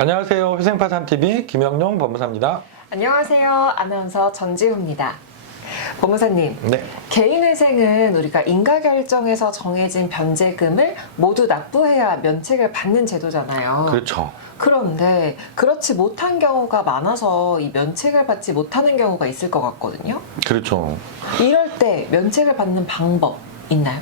안녕하세요. 회생파산TV 김영룡 법무사입니다. 안녕하세요. 아나운서 전지훈입니다. 법무사님, 네. 개인회생은 우리가 인가결정에서 정해진 변제금을 모두 납부해야 면책을 받는 제도잖아요. 그렇죠. 그런데 그렇지 못한 경우가 많아서 이 면책을 받지 못하는 경우가 있을 것 같거든요. 그렇죠. 이럴 때 면책을 받는 방법 있나요?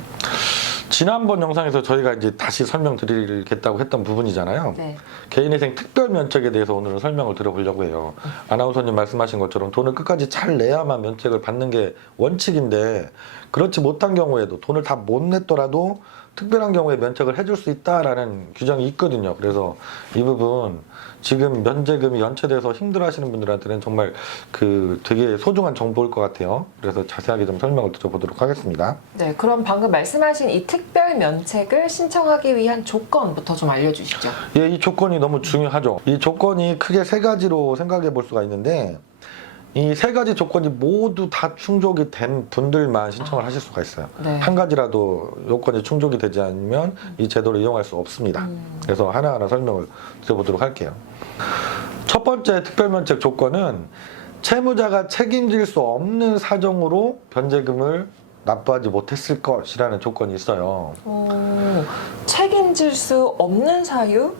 지난번 영상에서 저희가 이제 다시 설명드리겠다고 했던 부분이잖아요. 네. 개인회생 특별 면책에 대해서 오늘은 설명을 드려보려고 해요. 아나운서님 말씀하신 것처럼 돈을 끝까지 잘 내야만 면책을 받는 게 원칙인데 그렇지 못한 경우에도 돈을 다 못 냈더라도 특별한 경우에 면책을 해줄 수 있다라는 규정이 있거든요. 그래서 이 부분 지금 면제금이 연체돼서 힘들어하시는 분들한테는 정말 그 되게 소중한 정보일 것 같아요. 그래서 자세하게 좀 설명을 드려보도록 하겠습니다. 네, 그럼 방금 말씀하신 이 특별 면책을 신청하기 위한 조건부터 좀 알려주시죠. 예, 이 조건이 너무 중요하죠. 이 조건이 크게 세 가지로 생각해 볼 수가 있는데 이 세 가지 조건이 모두 다 충족이 된 분들만 신청을 하실 수가 있어요. 네. 한 가지라도 요건이 충족이 되지 않으면 이 제도를 이용할 수 없습니다. 음. 그래서 하나하나 설명을 드려보도록 할게요. 첫 번째 특별면책 조건은 채무자가 책임질 수 없는 사정으로 변제금을 납부하지 못했을 것이라는 조건이 있어요. 어, 책임질 수 없는 사유?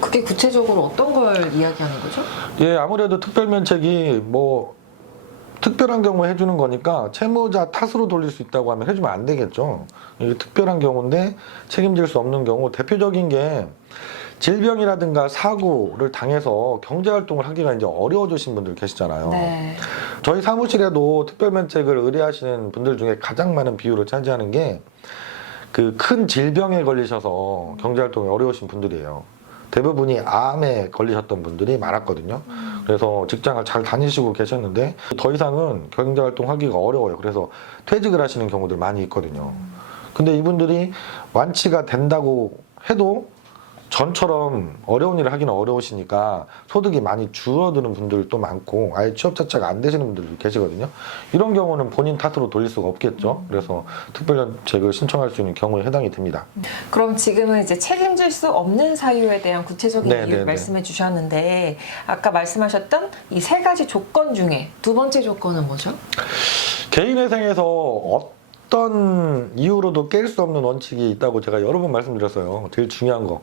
그게 구체적으로 어떤 걸 이야기하는 거죠? 예, 아무래도 특별면책이 뭐 특별한 경우에 해주는 거니까 채무자 탓으로 돌릴 수 있다고 하면 해주면 안 되겠죠. 이게 특별한 경우인데 책임질 수 없는 경우 대표적인 게 질병이라든가 사고를 당해서 경제활동을 하기가 이제 어려워지신 분들 계시잖아요. 네. 저희 사무실에도 특별면책을 의뢰하시는 분들 중에 가장 많은 비율을 차지하는 게 그 큰 질병에 걸리셔서 경제활동이 어려우신 분들이에요. 대부분이 암에 걸리셨던 분들이 많았거든요. 그래서 직장을 잘 다니시고 계셨는데 더 이상은 경제 활동 하기가 어려워요. 그래서 퇴직을 하시는 경우들 많이 있거든요. 근데 이분들이 완치가 된다고 해도 전처럼 어려운 일을 하기는 어려우시니까 소득이 많이 줄어드는 분들도 많고 아예 취업 자체가 안 되시는 분들도 계시거든요. 이런 경우는 본인 탓으로 돌릴 수가 없겠죠. 그래서 특별연책을 신청할 수 있는 경우에 해당이 됩니다. 그럼 지금은 이제 책임질 수 없는 사유에 대한 구체적인 네, 이유를 네, 네. 말씀해 주셨는데 아까 말씀하셨던 이 세 가지 조건 중에 두 번째 조건은 뭐죠? 개인회생에서 어떤 이유로도 깰 수 없는 원칙이 있다고 제가 여러 번 말씀드렸어요. 제일 중요한 거.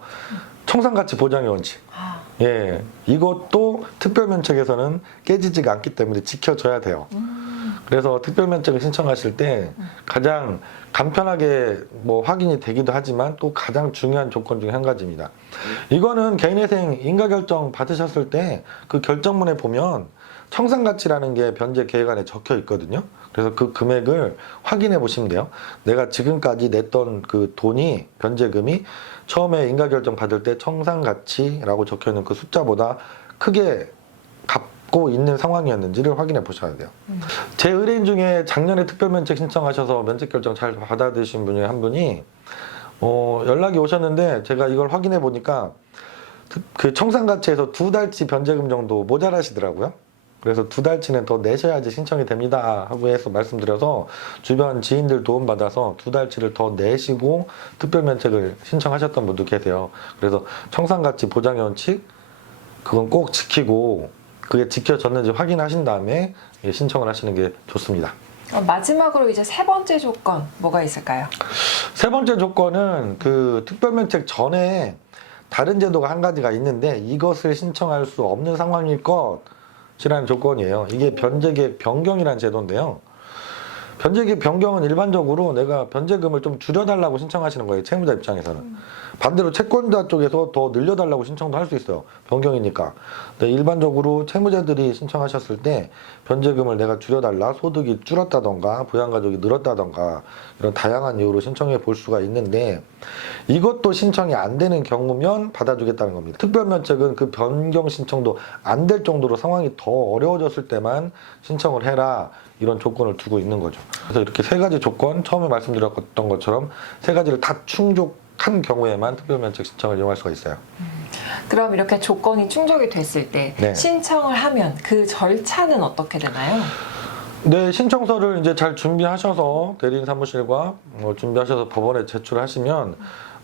청산가치 보장의 원칙. 아, 예. 이것도 특별면책에서는 깨지지가 않기 때문에 지켜져야 돼요. 음, 그래서 특별면책을 신청하실 때 가장 간편하게 뭐 확인이 되기도 하지만 또 가장 중요한 조건 중에 한 가지입니다. 이거는 개인회생 인가결정 받으셨을 때 그 결정문에 보면 청산가치라는 게 변제 계획안에 적혀 있거든요. 그래서 그 금액을 확인해 보시면 돼요. 내가 지금까지 냈던 그 돈이 변제금이 처음에 인가결정 받을 때 청산가치라고 적혀 있는 그 숫자보다 크게 갚고 있는 상황이었는지를 확인해 보셔야 돼요. 제 의뢰인 중에 작년에 특별면책 신청하셔서 면책 결정 잘 받아드신 분이 한 분이 어, 연락이 오셨는데 제가 이걸 확인해 보니까 그 청산가치에서 두 달치 변제금 정도 모자라시더라고요. 그래서 두 달치는 더 내셔야지 신청이 됩니다 하고 해서 말씀드려서 주변 지인들 도움 받아서 두 달치를 더 내시고 특별 면책을 신청하셨던 분도 계세요. 그래서 청산가치 보장의 원칙 그건 꼭 지키고 그게 지켜졌는지 확인하신 다음에 예, 신청을 하시는 게 좋습니다. 어, 마지막으로 이제 세 번째 조건 뭐가 있을까요? 세 번째 조건은 그 특별면책 전에 다른 제도가 한 가지가 있는데 이것을 신청할 수 없는 상황일 것 이라는 조건이에요. 이게 변제계획 변경이라는 제도인데요. 변제계획 변경은 일반적으로 내가 변제금을 좀 줄여달라고 신청하시는 거예요. 채무자 입장에서는. 반대로 채권자 쪽에서 더 늘려달라고 신청도 할 수 있어요. 변경이니까. 근데 일반적으로 채무자들이 신청하셨을 때 변제금을 내가 줄여달라, 소득이 줄었다던가, 부양가족이 늘었다던가 이런 다양한 이유로 신청해 볼 수가 있는데 이것도 신청이 안 되는 경우면 받아주겠다는 겁니다. 특별면책은 그 변경 신청도 안 될 정도로 상황이 더 어려워졌을 때만 신청을 해라 이런 조건을 두고 있는 거죠. 그래서 이렇게 세 가지 조건 처음에 말씀드렸던 것처럼 세 가지를 다 충족한 경우에만 특별면책 신청을 이용할 수가 있어요. 그럼 이렇게 조건이 충족이 됐을 때 네. 신청을 하면 그 절차는 어떻게 되나요? 네, 신청서를 이제 잘 준비하셔서 대리인 사무실과 뭐 준비하셔서 법원에 제출하시면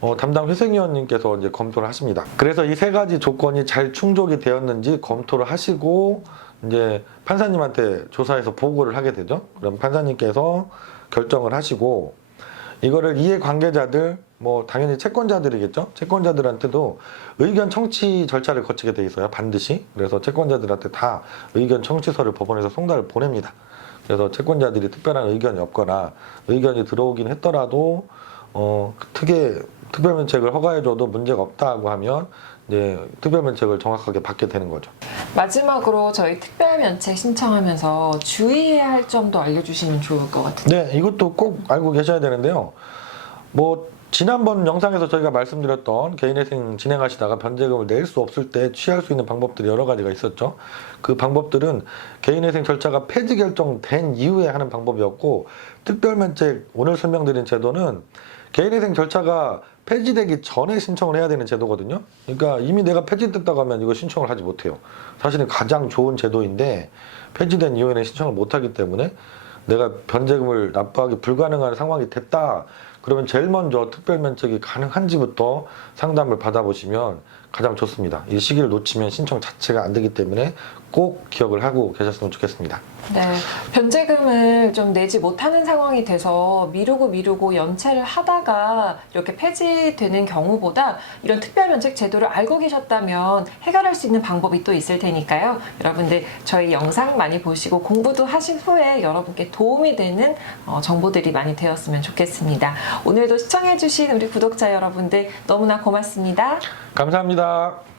어, 담당 회생위원님께서 이제 검토를 하십니다. 그래서 이 세 가지 조건이 잘 충족이 되었는지 검토를 하시고 이제 판사님한테 조사해서 보고를 하게 되죠. 그럼 판사님께서 결정을 하시고 이거를 이해 관계자들 뭐 당연히 채권자들이겠죠. 채권자들한테도 의견 청취 절차를 거치게 돼 있어요. 반드시. 그래서 채권자들한테 다 의견 청취서를 법원에서 송달을 보냅니다. 그래서 채권자들이 특별한 의견이 없거나 의견이 들어오긴 했더라도 어 특혜 특별면책을 허가해줘도 문제가 없다고 하면 이제 특별 면책을 정확하게 받게 되는 거죠. 마지막으로 저희 특별 면책 신청하면서 주의해야 할 점도 알려주시면 좋을 것 같은데. 네, 이것도 꼭 알고 계셔야 되는데요. 뭐 지난번 영상에서 저희가 말씀드렸던 개인회생 진행하시다가 변제금을 낼 수 없을 때 취할 수 있는 방법들이 여러 가지가 있었죠. 그 방법들은 개인회생 절차가 폐지 결정된 이후에 하는 방법이었고 특별면책 오늘 설명드린 제도는 개인회생 절차가 폐지되기 전에 신청을 해야 되는 제도거든요. 그러니까 이미 내가 폐지됐다고 하면 이거 신청을 하지 못해요. 사실은 가장 좋은 제도인데 폐지된 이후에는 신청을 못하기 때문에 내가 변제금을 납부하기 불가능한 상황이 됐다. 그러면 제일 먼저 특별 면책이 가능한지부터 상담을 받아보시면 가장 좋습니다. 이 시기를 놓치면 신청 자체가 안 되기 때문에 꼭 기억을 하고 계셨으면 좋겠습니다. 네, 변제금을 좀 내지 못하는 상황이 돼서 미루고 미루고 연체를 하다가 이렇게 폐지되는 경우보다 이런 특별면책 제도를 알고 계셨다면 해결할 수 있는 방법이 또 있을 테니까요. 여러분들 저희 영상 많이 보시고 공부도 하신 후에 여러분께 도움이 되는 어, 정보들이 많이 되었으면 좋겠습니다. 오늘도 시청해주신 우리 구독자 여러분들 너무나 고맙습니다. 감사합니다.